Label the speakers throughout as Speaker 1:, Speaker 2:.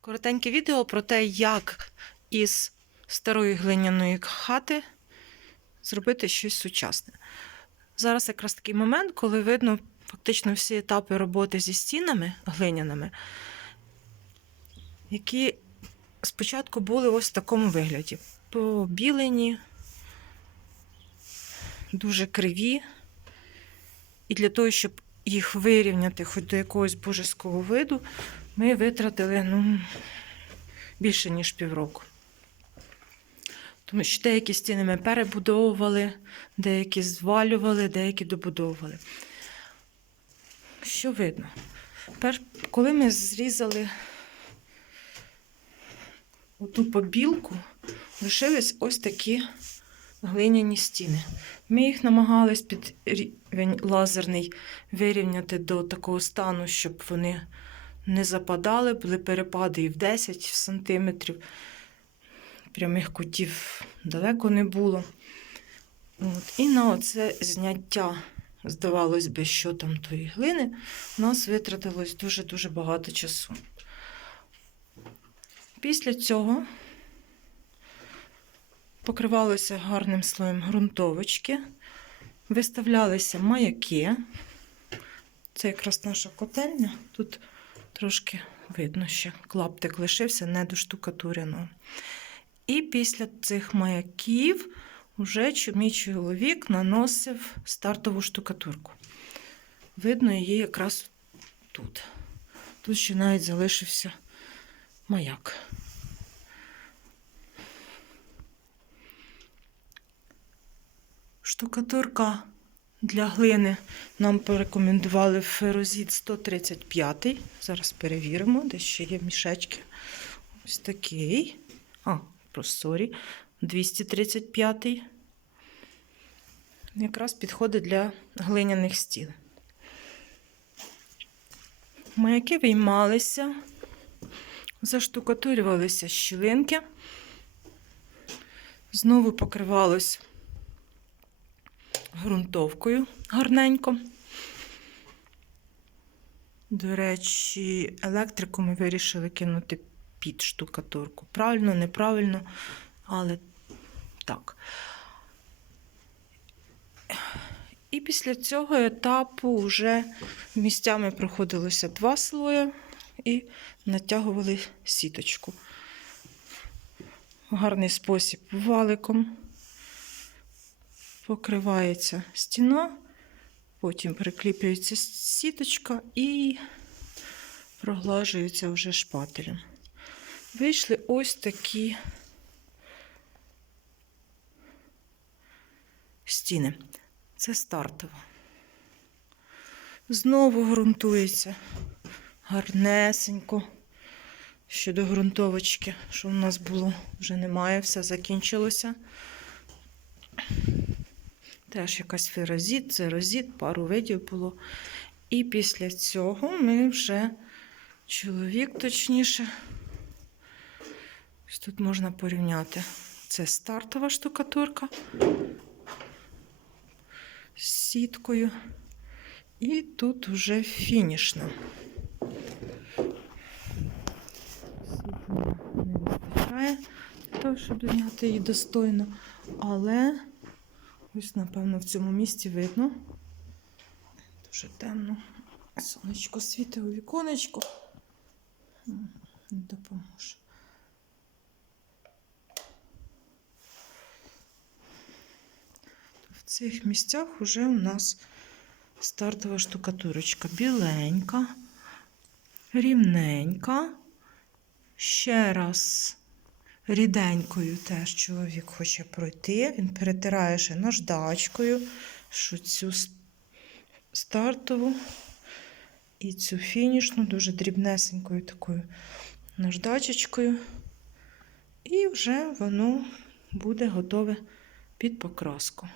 Speaker 1: Коротеньке відео про те, як із старої глиняної хати зробити щось сучасне. Зараз якраз такий момент, коли видно фактично всі етапи роботи зі стінами глиняними, які спочатку були ось в такому вигляді: побілені, дуже криві. І для того, щоб їх вирівняти хоч до якогось божеського виду, ми витратили ну, більше, ніж півроку. Тому що деякі стіни ми перебудовували, деякі звалювали, деякі добудовували. Що видно? Пер... Коли ми зрізали оту побілку, лишились ось такі глиняні стіни. Ми їх намагались під рівень лазерний вирівняти до такого стану, щоб вони не западали, були перепади і в 10 сантиметрів. Прямих кутів далеко не було. От. І на оце зняття, здавалось би, що там тої глини, у нас витратилось дуже-дуже багато часу. Після цього покривалося гарним слоєм ґрунтовочки, виставлялися маяки. Це якраз наша котельня. Тут трошки видно, ще клаптик лишився, не доштукатурено. І після цих маяків вже мій чоловік наносив стартову штукатурку. Видно її якраз тут. Тут ще навіть залишився маяк. Штукатурка для глини нам порекомендували ферозіт 135. Зараз перевіримо, де ще є мішечки. Ось такий. А, просорі, 235. Якраз підходить для глиняних стін. Маяки виймалися, заштукатурювалися щілинки, знову покривалось ґрунтовкою гарненько. До речі, електрику ми вирішили кинути під штукатурку. Правильно, неправильно, але так. І після цього етапу вже місцями проходилося два слої і натягували сіточку. Гарний спосіб валиком. Покривається стіна, потім прикріплюється сіточка і проглажується вже шпателем. Вийшли ось такі стіни. Це стартово. Знову ґрунтується гарнесенько. Щодо ґрунтовочки, що в нас було, вже немає, все закінчилося. Теж якась ферозіт, церозіт, пару видів було. І після цього ми вже, чоловік точніше, тут можна порівняти. Це стартова штукатурка з сіткою. І тут вже фінішна. Світла не вистачає для того, щоб зняти її достойно. Але ось, напевно, в цьому місці видно. Дуже темно. Сонечко світить у віконечко. Не допоможе. В цих місцях вже у нас стартова штукатурочка біленька, рівненька. Ще раз ріденькою теж чоловік хоче пройти. Він перетирає ще наждачкою, що цю стартову і цю фінішну, дуже дрібнесенькою такою наждачечкою. І вже воно буде готове під покраску.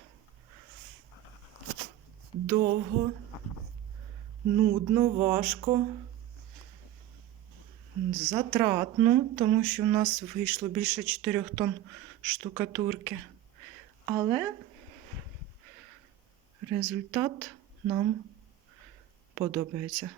Speaker 1: Довго, нудно, важко, затратно, тому що в нас вийшло більше 4 тонн штукатурки. Але результат нам подобається.